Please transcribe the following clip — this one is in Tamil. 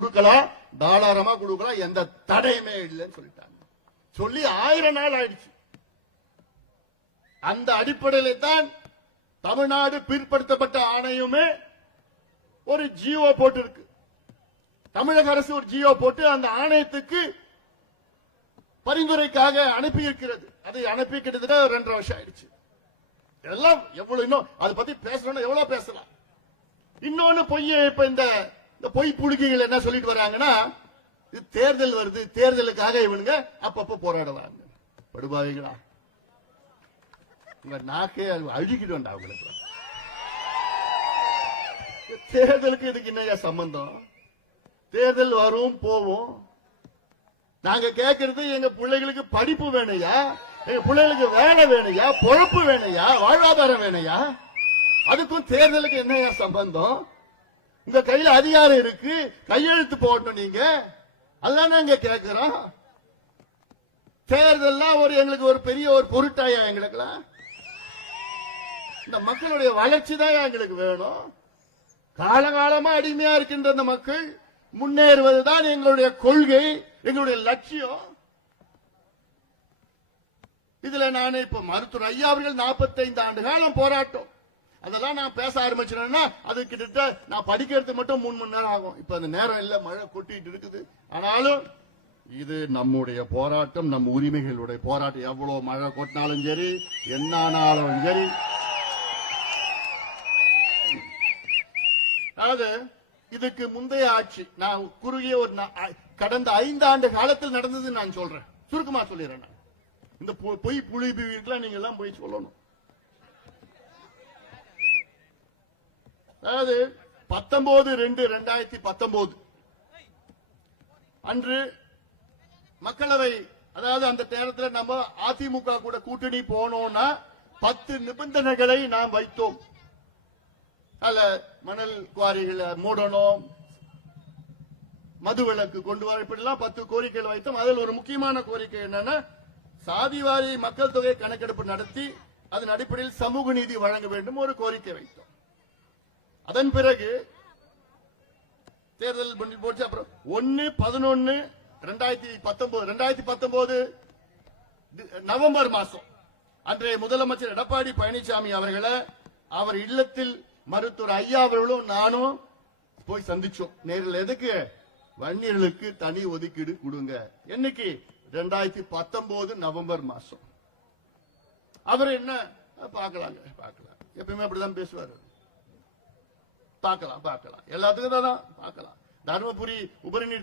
கொடுக்கலாம் தாராளமா கொடுக்கலாம் எந்த தடையுமே இல்லைன்னு சொல்லிட்டாங்க. சொல்லி ஆயிரம் நாள் ஆயிடுச்சு. அந்த அடிப்படையில தான் தமிழ்நாடு பிற்படுத்தப்பட்ட ஆணையமே ஒரு ஜியோ போட்டு இருக்கு தமிழக அரசு ஒரு ஜியோ போட்டு அந்த ஆணையத்துக்கு பரிந்துரைக்காக அனுப்பி இருக்கிறது அதை அனுப்பி கிட்டத்தட்ட ரெண்டரை வருஷம் ஆயிடுச்சு. எல்லாம் எவ்வளவு இன்னும் அதை பத்தி பேசணும்னா எவ்வளவு பேசலாம். இன்னொன்னு பொய்ய இப்ப இந்த இந்த பொய் புழுக்கைகள் என்ன சொல்லிட்டு வராங்கன்னா இது தேர்தல் வருது தேர்தலுக்காக இவனுங்க அப்பப்ப போராடுவாங்க. படுபாவிகளா. உங்க நாக்கே அழுகிடும்டா அவங்களுக்கு தேர்தலுக்கு இதுக்கு என்னையா சம்பந்தம்? தேர்தல் வரும் போவோம் நாங்க கேட்கறது எங்க பிள்ளைகளுக்கு படிப்பு வேணையா எங்க பிள்ளைகளுக்கு வேலை வேணையா பொழப்பு வேணையா வாழ்வாதாரம் வேணையா அதுக்கும் தேர்தலுக்கு என்னையா சம்பந்தம்? உங்க கையில அதிகாரம் இருக்கு கையெழுத்து போடணும் நீங்க. அதான் நாங்க கேட்கிறோம் தேர்தல்லாம் ஒரு எங்களுக்கு ஒரு பெரிய ஒரு பொருட்டாயா எங்களுக்குலாம் இந்த மக்களுடைய வளர்ச்சி தான் எங்களுக்கு வேணும்? காலகாலமா அடிமையா இருக்கின்ற இந்த மக்கள் முன்னேறுவதுதான் எங்களுடைய கொள்கை எங்களுடைய லட்சியம். இதுல நான் இப்ப மருத்துவர் ஐயா அவர்கள் 45 ஆண்டு காலம் போராட்டம். அதெல்லாம் நான் பேச ஆரம்பிச்சேன்னா அது கிட்டத்தட்ட நான் படிக்கிறது மட்டும் மூணு மணி நேரம் ஆகும். இப்ப அந்த நேரம் இல்ல மழை கொட்டிட்டு இருக்குது. ஆனாலும் இது நம்முடைய போராட்டம் நம் உரிமைகளுடைய போராட்டம். எவ்வளவு மழை கொட்டினாலும் சரி என்ன ஆனாலும் சரி. அதாவது இதுக்கு முந்தைய ஆட்சி நான் குறுகிய ஒரு கடந்த ஐ- கடந்த காலத்தில் நடந்தது நான் சொல்றேன். சுருக்கமா சொல்லிடுறேன் இந்த பொ- பொய் புலி வீட்டுல நீங்க எல்லாம் போய் சொல்லணும். அதாவது பத்தொன்பது ரெண்டு ரெண்டாயிரத்தி பத்தொன்பது அன்று மக்களவை அதாவது அந்த நேரத்தில் நம்ம அதிமுக கூட கூட்டணி போனோம்னா பத்து நிபந்தனைகளை நாம் வைத்தோம். அல்ல மணல் குவாரிகளை மூடணும் மதுவிலக்கு கொண்டு வர இப்படிலாம் பத்து கோரிக்கைகள் வைத்தோம். அதில் ஒரு முக்கியமான கோரிக்கை என்னன்னா சாதிவாரி மக்கள் தொகை கணக்கெடுப்பு நடத்தி அதன் அடிப்படையில் சமூக நீதி வழங்க வேண்டும் ஒரு கோரிக்கை வைத்தோம். அதன் பிறகு தேர்தல் பண்ணி போச்சு. அப்புறம் ஒன்னு பதினொன்னு ரெண்டாயிரத்தி பத்தொன்பது ரெண்டாயிரத்தி பத்தொன்பது நவம்பர் மாசம். அன்றைய முதலமைச்சர் எடப்பாடி பழனிசாமி அவர்களை அவர் இல்லத்தில் மருத்துவர் ஐயா அவர்களும் நானும் போய் சந்திச்சோம். நேரில் எதுக்கு? வன்னியர்களுக்கு தனி ஒதுக்கீடு கொடுங்க. என்னைக்கு? ரெண்டாயிரத்தி பத்தொன்பது நவம்பர் மாசம். அவர் என்ன? பார்க்கலாங்க பார்க்கலாம். எப்பயுமே அப்படிதான் பேசுவாரு. பார்க்கலாம் பார்க்கலாம். எல்லாத்துக்கும் தான் பார்க்கலாம். தருமபுரி உபரிநீர்